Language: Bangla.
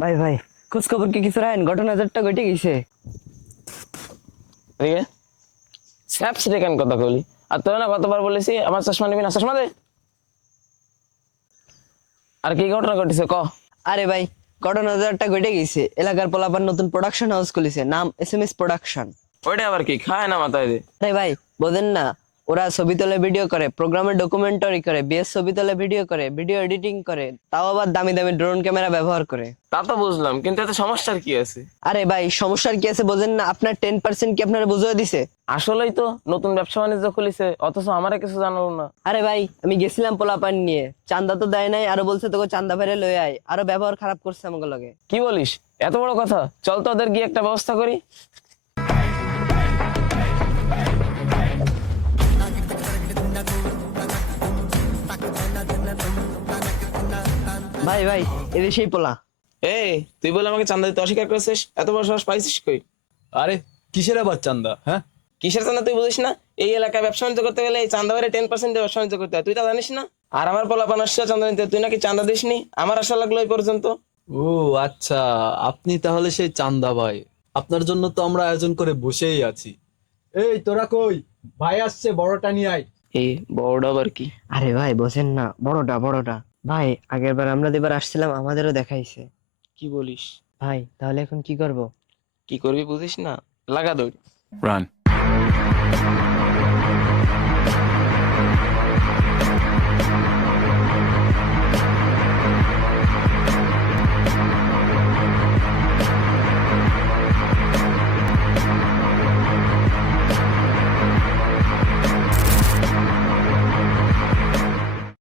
ভাই ভাই, খোঁজ খবর কি কিছু রাখেন? ঘটনা যেটা ঘটে গেছে। ঠিক আছে, স্যাপ সেটা কেন কথা কইলি? আর তোর না কতবার বলেছি আমার চশমা নিবি না, চশমা দে। আর কি ঘটনা ঘটেছে ক। আরে ভাই, ঘটনা যেটা ঘটে গেছে, এলাকার পোলাপান নতুন প্রোডাকশন হাউস খুলেছে, নাম এসএমএস প্রোডাকশন। ওইটা আবার কি খায় না মাথায় দে? আরে ভাই, বোঝেন না? ওরা ছবি তোলে, ভিডিও করে, প্রোগ্রামের ডকুমেন্টারি করে, বিএস ছবি তোলে, ভিডিও করে, ভিডিও এডিটিং করে, তাও আবার দামি দামি ড্রোন ক্যামেরা ব্যবহার করে। তা তো বুঝলাম, কিন্তু এতে সমস্যার কি আছে? আরে ভাই, সমস্যার কি আছে বোঝেন না? আপনার 10% কি আপনারা বুঝিয়ে দিছে? আসলেই তো নতুন ব্যবসা বাণিজ্য খুলিছে, অথচ আমারে কিছু জানালো না। আরে ভাই, আমি গেছিলাম পোলাপান নিয়ে, চান্দা তো দেয় নাই, আরো বলছে তোকে চান্দা ফেরে লয়ে আয়, আরো ব্যবহার খারাপ করছে আমাকে লগে। কি বলিস? এত বড় কথা! চল তো ওদের গিয়ে একটা ব্যবস্থা করি। ভাই ভাই, এদের সেই পোলা। এই, তুই বলে আমাকে চাঁদা দিতে অস্বীকার করেছিস, এত বড় সাহস পাইছিস কই? আরে কিসের আবার চান্দা? হ্যাঁ, কিসের চাঁদা তুই বুঝিস না? এই এলাকায় ব্যবসা বাণিজ্য করতে গেলে এই চাঁদা বাইরে 10% দিয়ে ব্যবসা বাণিজ্য করতে হয়, তুই তা জানিস না? আর আমার পোলাপান আসছে চাঁদা নিতে, তুই নাকি চাঁদা দিসনি, আমার আশা লাগলো এই পর্যন্ত। ও আচ্ছা, আপনি তাহলে সেই চান্দা ভাই। আপনার জন্য তো আমরা আয়োজন করে বসেই আছি। এই তোরা কই? ভাই আসছে, বড়টা নিয়ে আয়। এই বড়টা আবার কি? আরে ভাই বোঝেন না, বড়টা বড়টা। ভাই, আগের বার আমরা যেবার আসছিলাম আমাদেরও দেখাইছে। কি বলিস? ভাই, তাহলে এখন কি করব? কি করবি বুঝিস না? লাগা দৌড়। Run.